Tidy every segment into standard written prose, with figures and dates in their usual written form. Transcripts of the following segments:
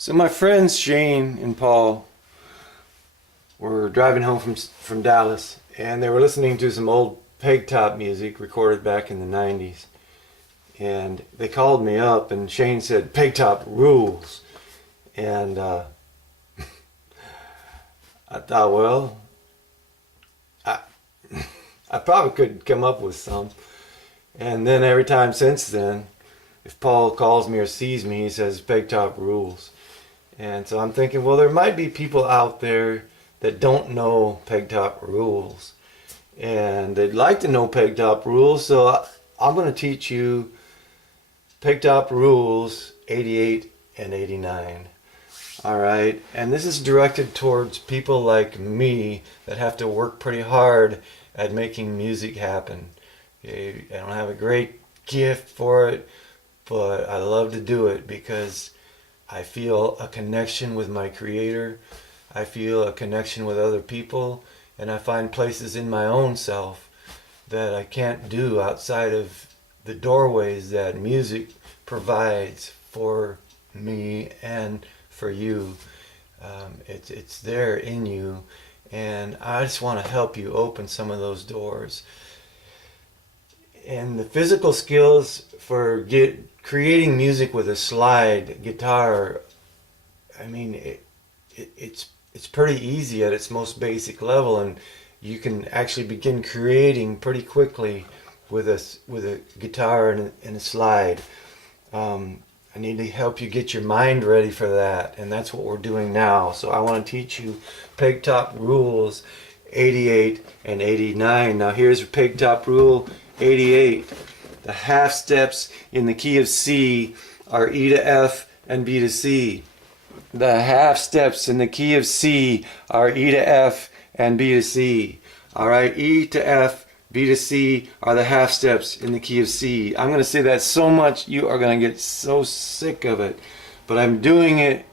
So my friends Shane and Paul were driving home from Dallas, and they were listening to some old Pegtop music recorded back in the 90s. And they called me up, and Shane said, "Pegtop rules." And I thought, well, I, I probably could come up with some. And then every time since then, if Paul calls me or sees me, he says, "Pegtop rules." And so I'm thinking, well, there might be people out there that don't know Pegtop rules. And they'd like to know Pegtop rules, so I'm going to teach you Pegtop rules 88 and 89. Alright, and this is directed towards people like me that have to work pretty hard at making music happen. Okay? I don't have a great gift for it, but I love to do it because I feel a connection with my creator. I feel a connection with other people, and I find places in my own self that I can't do outside of the doorways that music provides for me and for you. It's there in you, and I just want to help you open some of those doors. And the physical skills for creating music with a slide guitar, I mean, it's pretty easy at its most basic level, and you can actually begin creating pretty quickly with a guitar and a slide. I need to help you get your mind ready for that, and that's what we're doing now. So I want to teach you Pegtop rules 88 and 89. Now here's Pegtop rule 88. The half steps in the key of C are E to F and B to C. The half steps in the key of C are E to F and B to C. Alright, E to F, B to C are the half steps in the key of C. I'm going to say that so much you are going to get so sick of it. But I'm doing it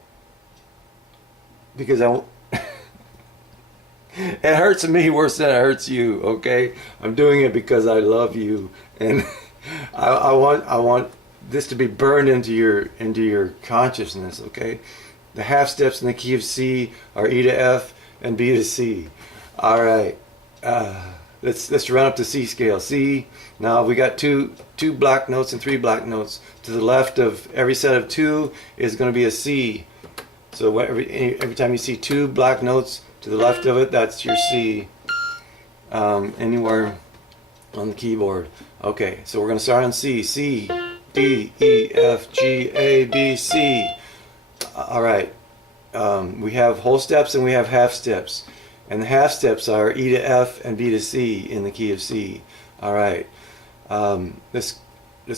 because it hurts me worse than it hurts you, okay? I'm doing it because I love you, and I want this to be burned into your consciousness, okay? The half steps in the key of C are E to F and B to C. All right, let's run up the C scale. C. Now we got two black notes and 3 black notes. To the left of every set of 2 is going to be a C. So every time you see 2 black notes to the left of it, that's your C. Anywhere on the keyboard. Okay, so we're going to start on C. C, D, E, F, G, A, B, C. All right. We have whole steps and we have half steps. And the half steps are E to F and B to C in the key of C. All right. Let's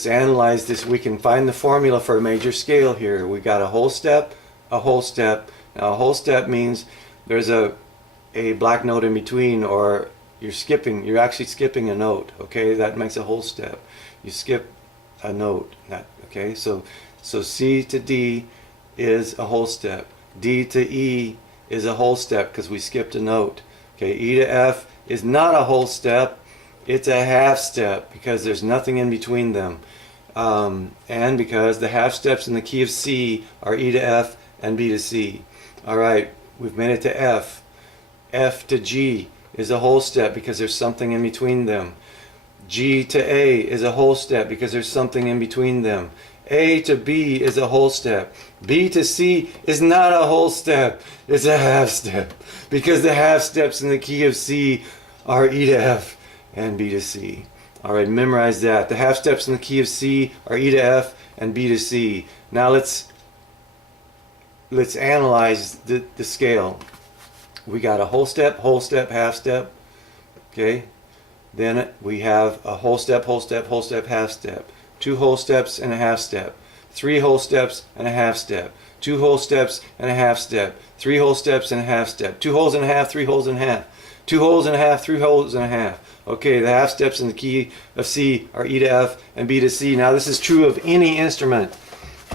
analyze this. We can find the formula for a major scale here. We got a whole step, a whole step. Now a whole step means there's a black note in between, or you're actually skipping a note, okay? That makes a whole step. You skip a note. Okay? So C to D is a whole step. D to E is a whole step because we skipped a note. Okay, E to F is not a whole step, it's a half step because there's nothing in between them. And because the half steps in the key of C are E to F and B to C. Alright, we've made it to F. F to G is a whole step because there's something in between them. G to A is a whole step because there's something in between them. A to B is a whole step. B to C is not a whole step, it's a half step. Because the half steps in the key of C are E to F and B to C. Alright, memorize that. The half steps in the key of C are E to F and B to C. Now let's analyze the scale. We got a whole step, half step. Okay? Then we have a whole step, half step. 2 whole steps and a half step. 3 whole steps and a half step. 2 whole steps and a half step. 3 whole steps and a half step. 2 holes and a half, 3 holes and a half. 2 holes and a half, 3 holes and a half. Okay, the half steps in the key of C are E to F and B to C. Now this is true of any instrument.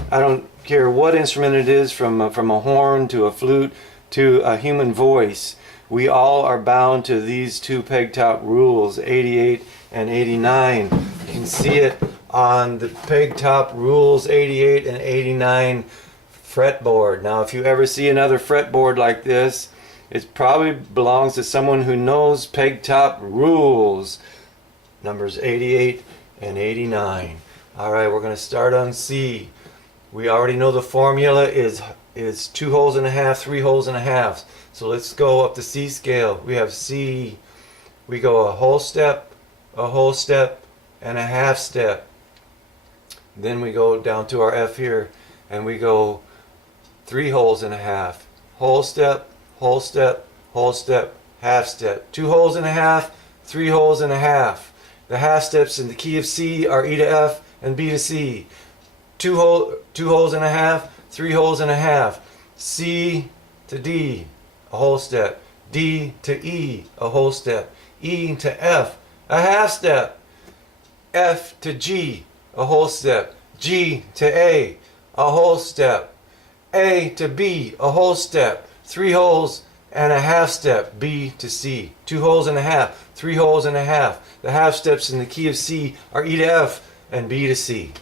I don't care what instrument it is, from a horn to a flute to a human voice. We all are bound to these 2 Pegtop rules, 88 and 89. You can see it on the Pegtop rules 88 and 89 fretboard. Now, if you ever see another fretboard like this, it probably belongs to someone who knows Pegtop rules. Numbers 88 and 89. All right, we're going to start on C. We already know the formula is 2 holes and a half, 3 holes and a half. So let's go up the C scale. We have C. We go a whole step, and a half step. Then we go down to our F here, and we go 3 holes and a half. Whole step, whole step, whole step, half step. 2 holes and a half, 3 holes and a half. The half steps in the key of C are E to F and B to C. 2 holes and a half, 3 holes and a half. C to D, a whole step. D to E, a whole step. E to F, a half step. F to G, a whole step. G to A, a whole step. A to B, a whole step. 3 holes and a half step. B to C, 2 holes and a half, 3 holes and a half. The half steps in the key of C are E to F and B to C.